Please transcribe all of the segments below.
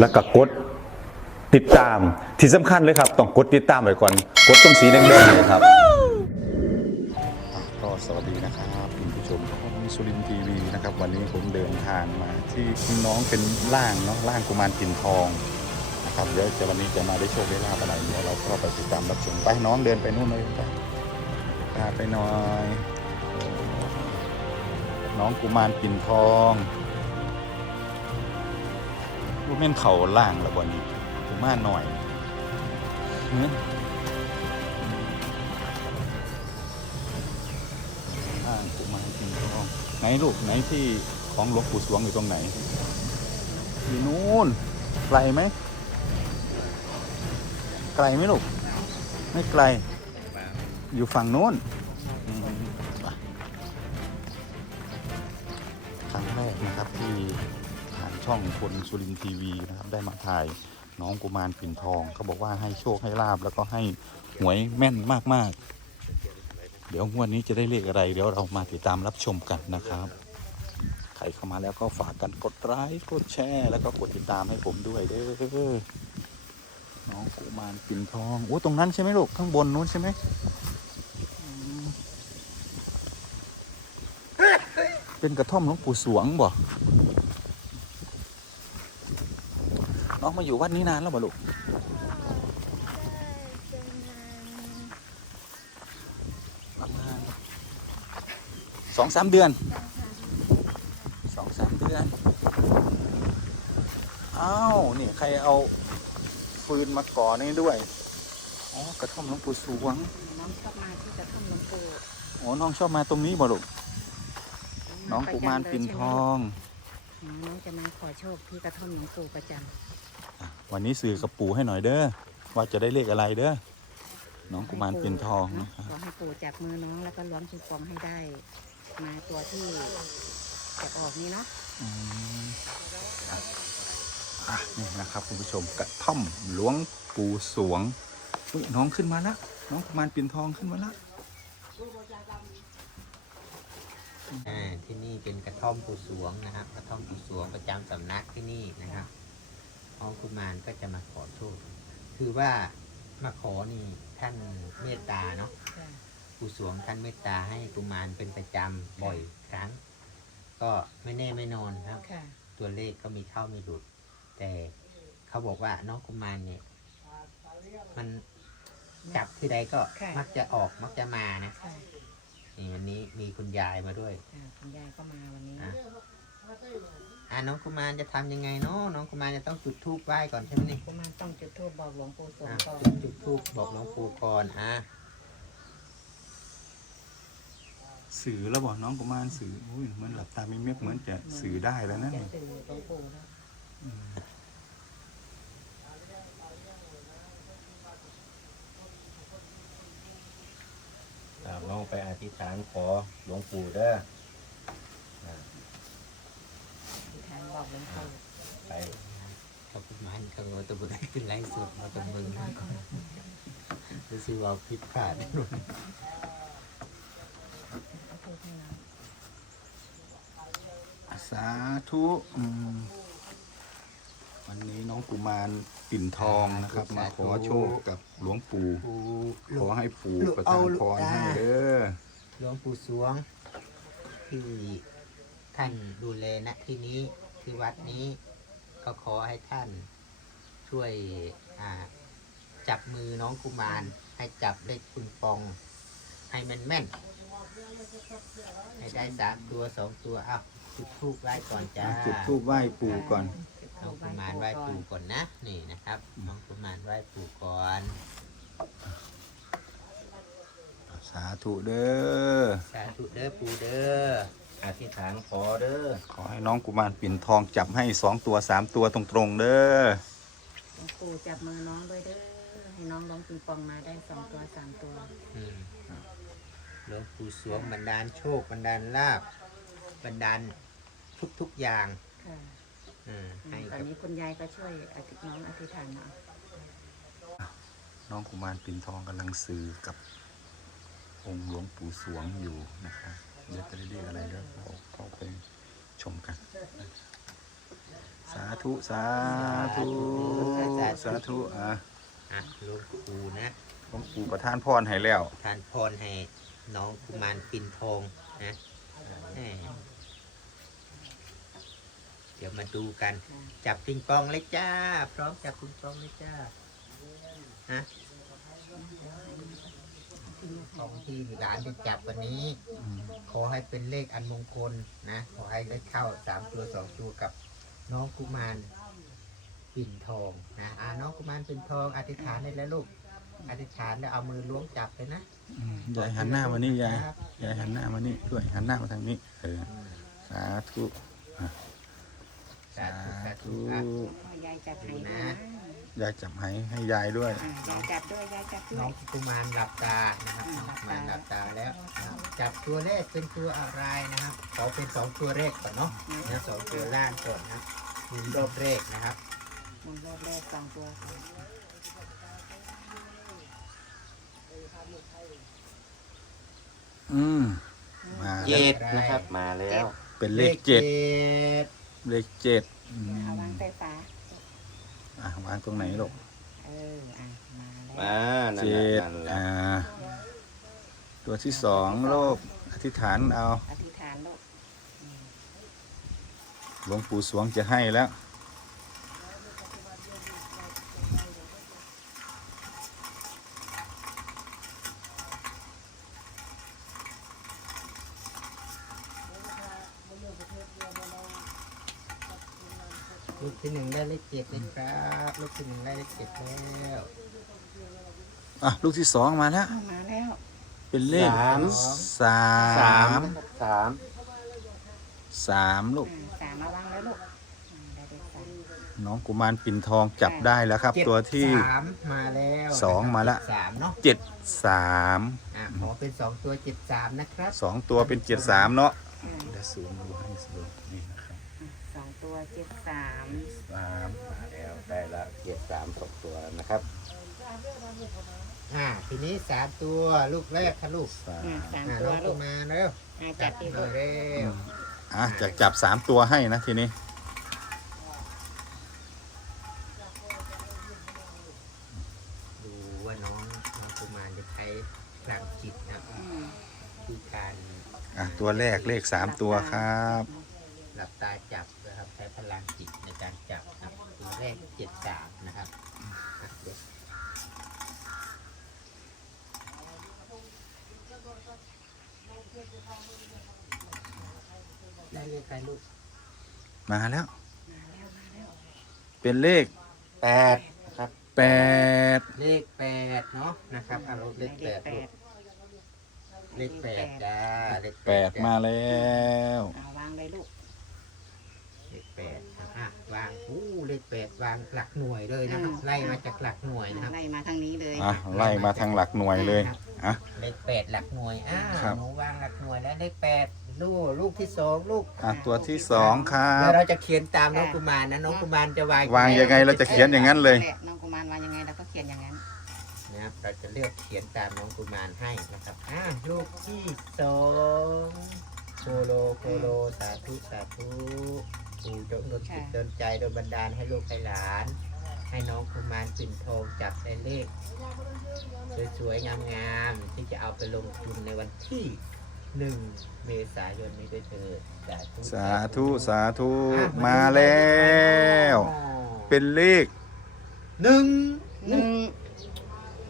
แล้วก็กดติดตามที่สำคัญเลยครับ ต้องกดติดตามไว้ก่อน กดตรงสีแดงๆเลยครับก็สวัสดีนะครับคุณผู้ชมของสุรินทีวีนะครับ วันนี้ผมเดินทางมาที่น้องเป็นร่างเนาะร่างกุมารปิ่นทองนะครับเดี๋ยวจะวันนี้จะมาได้โชคได้ลาภอะไรเดี๋ยวเราก็ไปติดตามรับชมไปน้องเดินไปนู่นเลยไปตาไปหน่อย น้องกุมารปิ่นทอง ว่แม่นเขาล่างแล้วบนนี้กุมาหน่อยเนื้อล่างกุมารปิ่นทองไหนลูกไหนที่ของหลวงปู่สวงอยู่ตรงไหนอยู่นู่นไกลไหมไกลไหมลูก ไม่ไกล อยู่ฝั่งนู้น ช่องคนสุรินทีวีนะครับได้มาถ่ายน้องกุมารปิ่นทองเขาบอกว่าให้โชคให้ลาบแล้วก็ให้หวยแม่นมากๆ เดี๋ยวงวดนี้จะได้เลขอะไร เดี๋ยวเรามาติดตามรับชมกันนะครับใครเข้ามาแล้วก็ฝากกันกดไลค์กดแชร์แล้วก็กดติดตามให้ผมด้วยเด้อน้องกุมารปิ่นทองโอ้ตรงนั้นใช่ไหมลูกข้างบนนู้นใช่ไหมอืมเป็นกระท่อมหลวงปู่สวงบ่ น้องมาอยู่วัดนี้นานแล้วบ่ลูกประมาณสองสามเดือนสองสามเดือนอ้าวนี่ใครเอาฟืนมาก่อนี่ด้วยอ๋อกระท่อมหลวงปู่สวงน้องชอบมาที่กระท่อมหลวงปู่อ๋อน้องชอบมาตรงนี้บ่ลูกน้องกุมารปิ่นทองอ๋อน้องจะมาขอโชคที่กระท่อมหลวงปู่ประจอะ วันนี้สื่อกับปู่ให้หน่อยเด้อว่าจะได้เลขอะไรเด้อน้องำกุมารปิ่นทองเนาะนะครับขอให้ปู่จับมือน้องแล้วก็ล้วงปิงปองให้ได้ มาตัวที่จะออกนี่เนาะอืมอะอะนี่นะครับคุณผู้ชมกระท่อมหลวงปู่สวงอุ๊ยน้องขึ้นมาแล้วน้องกุมารปิ่นทองขึ้นมาแล้วอ่าที่นี่เป็นกระท่อมปูสวงนะครับ กระท่อมปูสวงประจำสำนักที่นี่นะครับ ห้องกุมารก็จะมาขอโทษ คือว่ามาขอนี่ท่านเมตตาเนาะปูสวงท่านเมตตาให้กุมารเป็นประจำบ่อยครั้ง ก็ไม่แน่ไม่นอนครับค่ะตัวเลขก็มีเข้ามีหลุด แต่เขาบอกว่าน้องกุมารเนี่ย มันจับที่ใดก็ค่ะมักจะออกมักจะมานะค่ะนี่วันนี้มีคุณยายมาด้วยค่ะคุณยายก็มาวันนี้ อะอ่าน้องกุมารจะทำยังไงเนาะน้องกุมารจะต้องจุดธูปไหว้ก่อนใช่ไหมนี่กุมารต้องจุดธูปบอกหลวงปู่สวงอะก่อนจุดจุดธูปบอกหลวงปู่ก่อนอะสื่อแล้วบอกน้องกุมารสื่ออุ้ยเหมันหลับตาไม่เมฆเหมือนจะสื่อได้แล้วนะจะนี่สื่อหลวงปู่แล้วครับลองไปอธิษฐานขอหลวงปู่เด้อ ที่ทางบอกหลวงปู่ ไปเขากุมารเขาเอาตัวบุตรขึ้นไลฟ์สดมาตรงมึงนะก่อนรู้สึกว่าผิดพลาดห้เราสาธุอันนี้น้องกุมารปิ่นทองนะครับ มาขอโชคกับหลวงปู่ปู่ขอให้ปู่ประทานพรให้เด้อหลวงปู่สวงที่ท่านดูแลณที่นี้ ที่วัดนี้ก็ขอให้ท่านช่วยอ่าจับมือน้องกุมาร ให้จับเลขคุณปอง ให้แม่นแม่นๆให้ได้สามตัวสองตัวอ้าวจุดทูบไหว้ก่อนจ้าจุดธูปไหว้ปู่ก่อนน้องกุมารไหว้ปู่ก่อนนะ นี่นะครับน้องกุมารไหว้ปู่ก่อนสาธุเด้อ สาธุเด้อปู่เด้อ อธิษฐานขอเด้อขอให้น้องกุมารปิ่นทองจับให้สองตัวสามตัวตรงๆเด้อหลวงปู่จับมือน้องด้วยเด้อให้น้องลงปิงปองมาได้สองตัวสามตัว อืมหลวงปู่สวงบันดาลโชคบันดาลลาบบันดาลทุกๆอย่างค่ะอืมอืมให้ตอนกับนี้คุณยายก็ช่วยอธิน้องอธิษฐานเนาะน้องกุมารปิ่นทองกำลังสื่อกับองค์หลวงปู่สวงอยู่นะครับเดี๋ ยวจะได้เรียกอะไรแล้วเราเข้าไปชมกัน สาธุ สาธุ สาธุ อะอะหลวงปู่นะหลวงปู่ประทานพรให้แล้วทานพรให้น้องกุมารปินทองนะแหม่เดี๋ยวมาดูกัน จับปิงปองเลยจ้า พร้อมจับปิงปองเลยจ้าฮะ ของที่หลานจะจับวันนี้ ขอให้เป็นเลขอันมงคลนะ ขอให้ได้เข้าสามตัวสองตัวกับน้องกุมารปิ่นทองนะอ่าน้องกุมารปิ่นทอง อธิษฐานได้แล้วลูก อธิษฐานแล้วเอามือล้วงจับเลยนะอืมยายหันหน้ามานี่ยายยายหันหน้ามานี่ด้วยหันหน้ามาทางนี้เออสาธุสาธุสาธุธุอะยายจับให้ดูนะนะ ยายจับให้ให้ยายด้วย อะยายจับด้วยยายจับด้วน้อยงกุมารหลับตานะครับน้องกุมารหลับตาแล้วนะครับจับตัวเลขเป็นตัวอะไรนะครับขอเป็นสองตัวเลขก่อนเนาะนะสองตัวล่างก่อนนะหมุนรอบเลขนะครับมุนรอบแรกสองตัวอืม มาเจ็ดนะครับมาแล้ว เป็นเลขเจ็ดดเลขเจ็ดอืมเอาวางใต้ฝา อะวางตรงไหนลูกเอออะมาแล้วมานั่นเจ็แหดละนั่นแหละอ่าตัวที่สองโลกอธิษฐานเอาอธิษฐานลูกอืมหลวงปู่สวงจะให้แล้ว ลูกที่หนึ่งได้เลขเจ็ดเลยครับลูกที่หนึ่งได้เลขเจ็ดแล้วอะลูกที่สองมาแล้วเอามาแล้วเป็นเลขสาม สาสามมสามสามลูก อะสามมาวางแล้วลูกอะได้เลขสาม น้องกุมารปิ่นทองจับได้แล้วครับ เจ็ดตัวที่ สามมาแล้วสองมาละสามเนาะเจ็ดสามอะขอเป็นสองตัวเจ็ดสามนะครับ สองตัวเป็นเจ็ดสามเนาะอะเดี๋ยวซูมดูให้สูมนี่นะครับสอง ตัวเจ็ดสามสามมาแล้วได้ละเจ็ดสามสองตัวนะครับอ่าทีนี้สามตัวลูกแรกค่ะลูกสามอะสามอ่าตัน้วองลูกุกมารเร็วอะจัจับบที่หลูน่อยกเร็วอะจะจับสามตัวให้นะทีนี้ดูว่าน้องน้องกุมารจะใช้พลังจิตนะครับอืมคือการอะตัวแรกเลขสามตัวครับ หลับตาจับนะครับใช้ พลังจิตในการจับนะครับตัวแรกเจ็ดสามนะครับอะเดี๋ยวได้เลขใครลูกมาแล้วมาแล้วมาแล้ว เป็นเลขแปดนะครับแปดเลขแปดเนาะนะครับเอาเลขแปดลูกเลขแปดจ้าเลขแปดมาแล้ว เอาวางเลยลูกเลขแปด อะวางอู้เลขแปดวางหลักหน่วยเลยนะครับ ไล่มาจากหลักหน่วยนะครับ ไล่มาทางนี้เลยอะไล่มาทางหลักหน่วยเลยอะ เลขแปดหลักหน่วยอ้าครับหนูวางหลักหน่วยแล้วเลขแปดลูกลูกที่สองลูกอะตัวที่สองครัเดี๋ยบ วเราจะเขียนตามน้องกุมารนะน้องกุมารจะวางวางยังไงเราจะเขียนอย่างนั้นเลย แหะน้องกุมารวางยังไงเราก็เขียนอย่างนั้นนะครับเราจะเลือกเขียนตามน้องกุมารให้นะครับอ่าลูกที่สองโคโลโคโลสาธุสาธุ ปู่จงดลจิตดลใจโดนบันดาลให้ลูกให้หลาน ให้น้องกุมารปิ่นทองจับได้เลขสวยๆงามๆที่จะเอาไปลงทุนในวันที่หนึ่งเมษายนนี้ด้วยเถิดสาธุสาธุอะมาแล้ว เป็นเลขหนึ่งหนึ่ง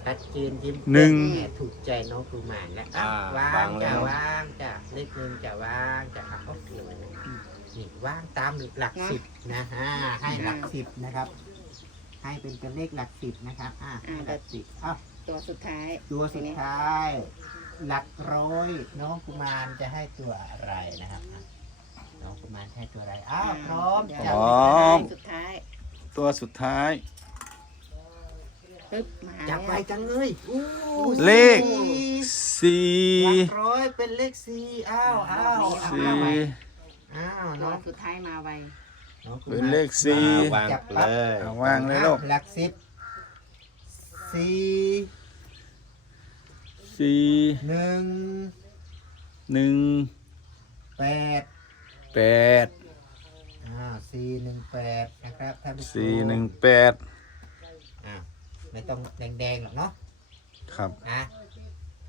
ชัดเจนยิ้มหนึ่งแม่ถูกใจน้องกุมารแล้วอะอ่าวางวางแล้จะววางจะเลขหนึ่งจะวางจะเอาเข้าเกี่ยวนะ นี่วางตามหลักสิบนะฮะให้หลักสิบนะครับ ให้เป็นตัวเลขหลักสิบนะครับ อะให้หลักสิบอะตัวสุดท้าย ตัวสุดท้าย หลักร้อยน้องกุมารจะให้ตัวอะไรนะครับอะน้องกุมารให้ตัวอะไรอ้าวพร้อมเดี๋ยวจับพร้อมสุดท้าย ตัวสุดท้ายปึ๊บมาจับไปแล้วจังเลยอู้เลขสี่หลักร้อยเป็นเลขสี่อ้าวอ้าว อ้าวสี่อ้าวตัน้วองสุดท้ายมาไวน้องกุมารเป็นเลขสี่อ่าวางจับเลปั๊บยเอาวางเลยลูก หลักสิบสี่สี่หนึ่งหนึ่งแปดแปดอ้าวสี่หนึ่งแปดนะครับท่านผู้ชมสี่หนึ่งแปดอ่าไม่ต้องแดงๆหรอกเนาะครับ อะ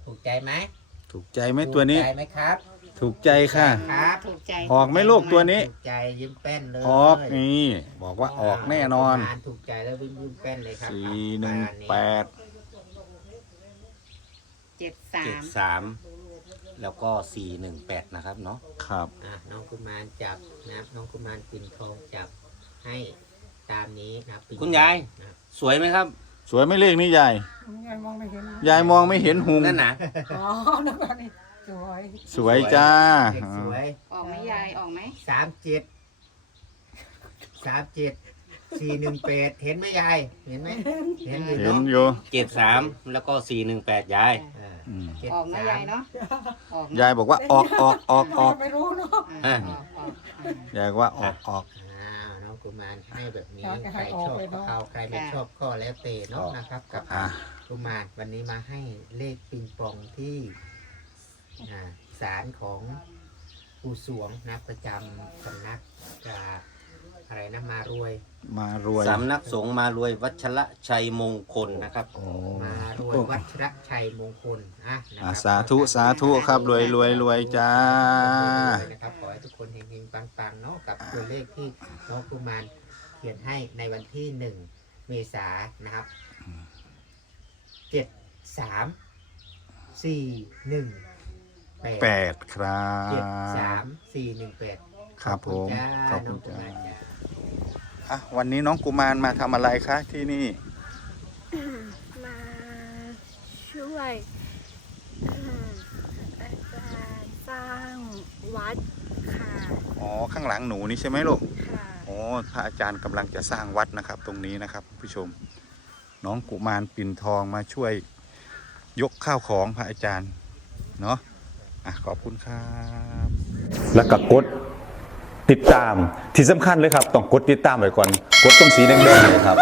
ถูกใจไหมถูกใจไหมตัวนี้ถูกใจไหมครับ ถูกใจค่ะ ครับถูกใจออกไหมลูกตัวนี้ ถูกใจยิ้มแป้นเลยออกนี่ บอกว่าออกแน่นอนงานถูกใจแล้วยิ้มยิ้มแป้นเลยครับสี่หนึ่งแปดเจ็ดสาเจ็ดมสามแล้วก็สี่หนึ่งแปดนะครับเนาะครับ อะน้องกุมารจับนะครับน้องกุมารปิ่นทองจับให้ตามนี้นะครับปิ่นคุณยาย นะสวยไหมครับ สวยไหม่เลขนี่ยายยายมองไม่เห็นยายมองไม่เห็นหุงนั่นนะอ๋อนั่นนี่ สวยสวยจ้าเด็กสวยออกไหมยายออกไหมสามเจ็ดสามเจ็ดสี่หนึ่งแปดเห็นไหมยายเห็นไหมเห็นอยู่เห็นเนาะอยู่เจ็ดสามแล้วก็สี่หนึ่งแปดยายเอออืมเจ็ดออกนะสามยายเนาะออกนะยายบอกว่าออกออกออกออกไม่รู้เนาะอ่าออกออกอ่ายายบอกว่าออกออก อ้าวน้องกุมารให้แบบนี้อยากจะใครให้ออชกอบเลยก็เนาะเอาใครไม่ชอบก็แล้วแต่เนาะนะครับ กับอะ กุมารวันนี้มาให้เลขปิงปองที่ อ่าศาลของปู่สวงนะประจำสำนักจากอะไรนะมารวย มารวยสำนักสงฆ์มารวยวัชระชัยมงคลนะครับ โอ้มารวยวัชรชัยมงคลอะนะคอะรับสาธุสาธุครับรวยรวยรวยจ้านะครับขอให้ทุกคนเฮงๆปังๆเนาะกับตัวเลขที่น้องกุมารเขียนให้ในวันที่หนึ่งเมษายนนะครับเจ็ดสามสี่หนึ่ง แปดแปดครัเจ็ดสาบ มสี่หนึ่งแปดครับผมขขออบบคุคุณณจ้าจ้าน้องกุมารจ้าอะวันนี้น้องกุมารมาทำอะไรคะที่นี่ มาช่วยอืมอาจารย์สร้างวัดค่ะอ๋อ ข้างหลังหนูนี่ใช่ไหมลูก ค่ะ อ๋อพระอาจารย์กำลังจะสร้างวัดนะครับ ตรงนี้นะครับผู้ชม น้องกุมารปิ่นทองมาช่วยยกข้าวของพระอาจารย์เนาะ อะขอบคุณครับ แล้วก็กดติดตามที่สำคัญเลยครับ ต้องกดติดตามไว้ก่อน กดตรงสีแดงๆเนยครับ